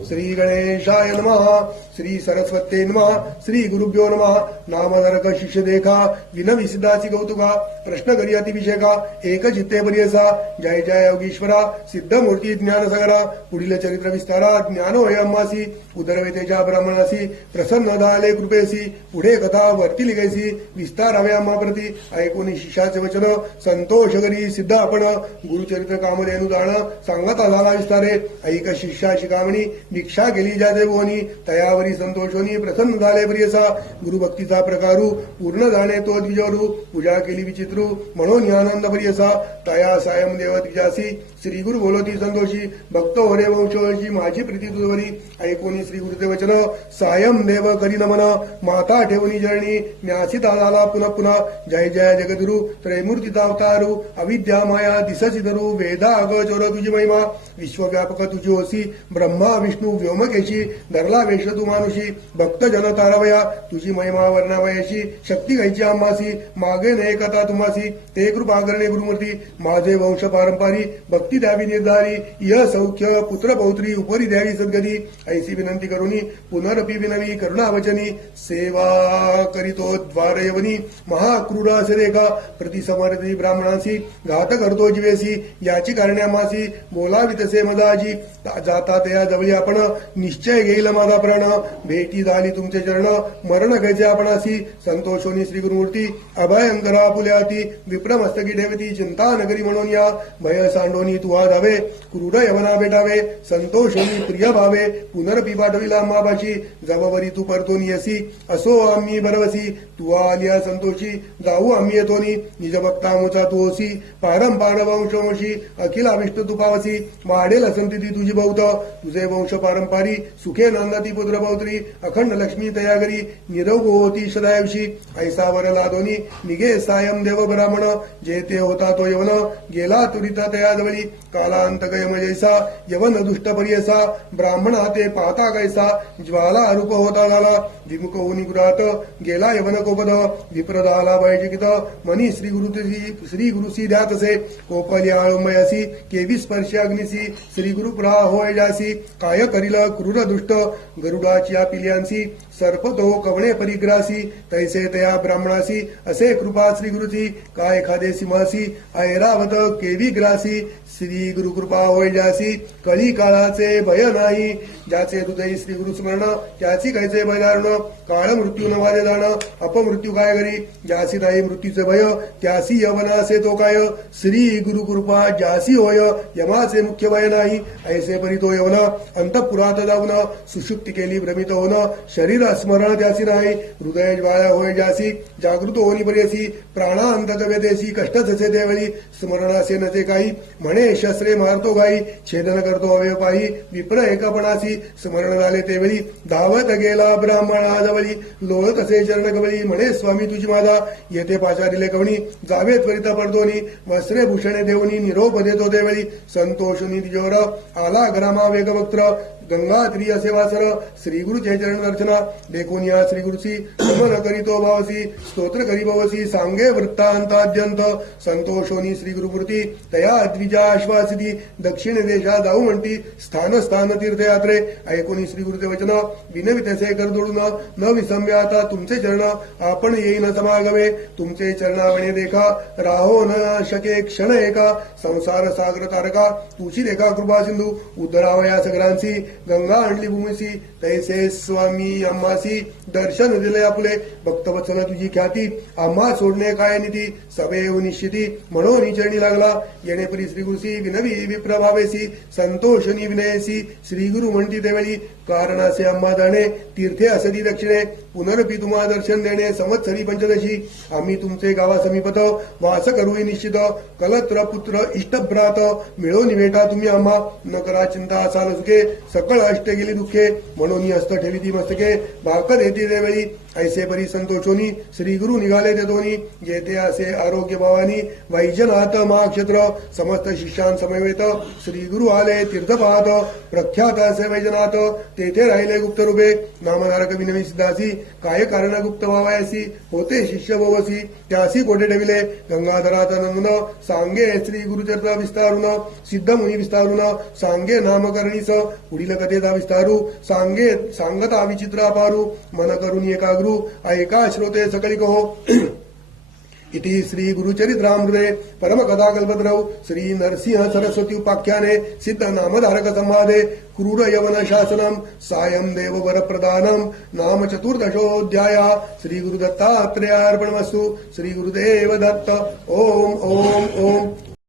श्री गणेशाय नमः श्री सरस्वते नमः श्री गुरुभ्यो नमः नामधारक शिष्य देखा विनवी सिद्धासी कौतुका प्रश्न करी अतिविषयका एक चित्ते पर्यसा जय जय योगीश्वरा सिद्ध मूर्ती ज्ञान सगरा पुढील चरित्र विस्तारा ज्ञान होय अम्मासी उदरवेतेच्या ब्राह्मणासी प्रसन्न झाले कृपेसी पुढे कथा वर्ती लिगायसी विस्तार हवे अम्मा प्रती ऐकून शिष्याचे वचन संतोष करी सिद्ध आपण गुरुचरित्र कामधेनु जाण सांगता झाला विस्तारे ऐक शिष्या शिकामणी दीक्षा केली ज्याचे भुवनी तयावरी संतोषोनी प्रसन्न झाले प्रियसा गुरुभक्तीचा प्रकारू पूर्ण जाणे तो द्विजरू पूजा केली विचित्रू म्हणून आनंद प्रियसा तया सायम देव द्विजासी श्री गुरु बोलती संतोषी भक्त होरे वंशवंशी माझी प्रीती तुझवरी ऐकोनी श्री गुरुचे वचन सायम देव करी नमन माता ठेवणी जळणी न्यासिता झाला पुन्हा पुन्हा जय जय जगद्गुरु त्रैमूर्तीचा अवतारू अविद्या माया दिससी धरू वेदा अग चोर तुझी महिमा विश्वव्यापक तुझी होसी ब्रह्मा विष्णू व्योमकेशी धरला वेश तू मानुषी भक्त जन तारावया तुझी महिमा वर्णावयाशी शक्ती गायची आम्हासी मागे ने कथा तुम्हासी ते कृपा करणे गुरुमूर्ती माझे वंश पारंपारी भक्ती द्यावी निर्धारी य सौख्य पुत्र पौत्री उपरी द्यावी सद्गती ऐसी विनंती करुनी पुनरपी विनवी करुणावचनी सेवा करीतो द्वारयवनी महाक्रूर असे देखा प्रतिसमर्थी ब्राह्मणासी घात करतो जीवेसी याची कारणे आम्हासी बोलावी तसे मदाजी जाता त्या जवळी आपण निश्चय घेईल माझा प्राण भेटी झाली तुमचे चरण मरण घ्यायचे आपणासी संतोषोनी श्री गुरुमूर्ती अभयंकरा पुल्याती विप्रमस्तकी ठेवती चिंता नगरी म्हणून या भय सांडोनी तुहा धावे क्रूर यवना भेटावे संतोषोनी प्रिय भावे पुनरपी पाठविला आम्हापाशी जबाबरी तू परतोनी यसी असो आम्ही बरवसी तुहा आलिया संतोषी जाऊ आम्ही येतोनी निज भक्ता मुचा तू होसी पारंपार वंशवंशी अखिल अविष्ट तू पावसी वाढेल असंती तुझी बहुत तुझे वंश पारंपारी सुखे नंदाती पुत्र पौत्री अखंड लक्ष्मी तयागरी निरोग होती सदायवशी ऐसा वर लादोनी निघे सायम देव ब्राह्मण जे ते होता तो यवन गेला तुरिता तयाजवळी कालांत गयम जैसा यवन दुष्ट पर्यसा ब्राह्मणा ते पाहता कैसा ज्वाला रूप होता झाला विमुख होनी गुरात गेला यवन कोपद विप्रदाला वैजकित मनी श्री गुरुसी द्यात असे कोपली आळंबयासी केवी स्पर्श अग्निसी श्री गुरु प्रा होय जासी काय करील क्रूर दुष्ट गरुडाची पिल्यांसी सर्पतो कवणे परिग्रासी तैसे तया ब्राह्मणासी असे कृपा श्री गुरुची काय एखादे सिंहासी ऐरावत केवी ग्रासी श्री गुरु कृपा होय जासी कळी काळाचे भय नाही ज्याचे हृदय श्री गुरु स्मरण त्याची कैसे भयदारण काळ मृत्यू नवाले जाण अपमृत्यू काय करी ज्यासी नाही मृत्यूचे भय त्यासी यवनासे तो काय श्री गुरु कृपा ज्यासी होय यमाचे मुख्य भय नाही ऐसे परी तो यवन अंतपुरात जाऊन सुषुप्ती केली भ्रमित होण शरीर स्मरण त्यासी नाही हृदय ज्वाळा होय ज्यासी जागृत होणी पर्यसी प्राणा अंतक वेदेसी कष्टच असे त्यावेळी स्मरणासे नसे काही म्हणे शस्त्रे मारतो गाई छेदन करतो अवयव पाही विप्र एकापणासी स्मरण झाले तेवेळी धावत गेला ब्राह्मणाजवळी लोळत असे चरण कवळी म्हणे स्वामी तुझी माझा येथे पाचारिले कवणी जावे त्वरित पडतोनी वस्त्रे भूषणे देवनी निरोप देतो त्यावेळी संतोषुनी तिजोर आला ग्रामा वेगवक्त्र गंगा त्रिय सेवासर श्री गुरुचे चरण दर्शना देखून या श्री गुरुसी नमन करीतो भावसी स्तोत्र करी भवसी सांगे वृत्तांताद्यंत संतोषोनी श्री गुरुमूर्ती तया द्विजा आश्वासिती दक्षिण देशा जाऊ म्हणती स्थान स्थान तीर्थयात्रे ऐकून श्री गुरुचे वचन विनवी तसे कर जोडून न विसंब्य आता तुमचे चरण आपण येईन समागमे तुमचे चरणावणे देखा राहो न शके क्षण एका संसार सागर तारका तुझी देखा कृपा सिंधू उद्धरावया सगळ्यांची गंगा आणली भूमीसी तैसे स्वामी आम्हासी दर्शन दिले आपले भक्तवत्सल तुझी ख्याती आम्हा सोडणे काय नीती सवैव निश्चिती म्हणून चरणी लागला येणेपरी श्री गुरुसी विनवी विप्रभावेसी संतोषनी विनयसी श्री गुरु म्हणती त्यावेळी कारणासे आम्हा जाणे तीर्थे असती दक्षिणे पुनरपी तुम्हा दर्शन देणे संवत्सरी पंचदशी आम्ही तुमचे गावा समीपत वास करू निश्चित कलत्र पुत्र इष्टभ्रात मिळो निवेटा तुम्ही आम्हा न करा चिंता असाल सुखे सकळ अष्ट गेली दुःखे म्हणून हस्त ठेवी ती मस्तके भाकत येते त्यावेळी ऐसे परी संतोषोनी श्री गुरु निघाले तेतोनी जेथे असे आरोग्य भावानी वैजनाथ महाक्षेत्र समस्त शिष्यां समवेत श्री गुरु आले तीर्थ पाहत प्रख्यात असे वैजनाथ तेथे राहिले गुप्त रूपे नामधारक विनवी सिद्धासी काय कारण गुप्त भावायसी होते शिष्य भवसी त्यासी कोठे ठेविले गंगाधरात नंदन सांगे श्री गुरुचरित्र विस्तारून सिद्ध मुनी विस्तारून सांगे नामकरणीस पुढील कथेचा विस्तारू सांगे सांगता विचित्र अपारू मन करून एकाग्रू ऐका श्रोते सकळी कहो इति श्री गुरुचरित्रामृते परमकथाकल्पतरौ श्री नरसिंह सरस्वती उपाख्याने सिद्ध नामधारक संवादे क्रूर यवन शासनम सायं देव वरप्रदानम नाम चतुर्दशोऽध्याय श्री गुरुदत्तात्रेयार्पणमस्तु श्री गुरुदेव दत्त ओम ओम ओम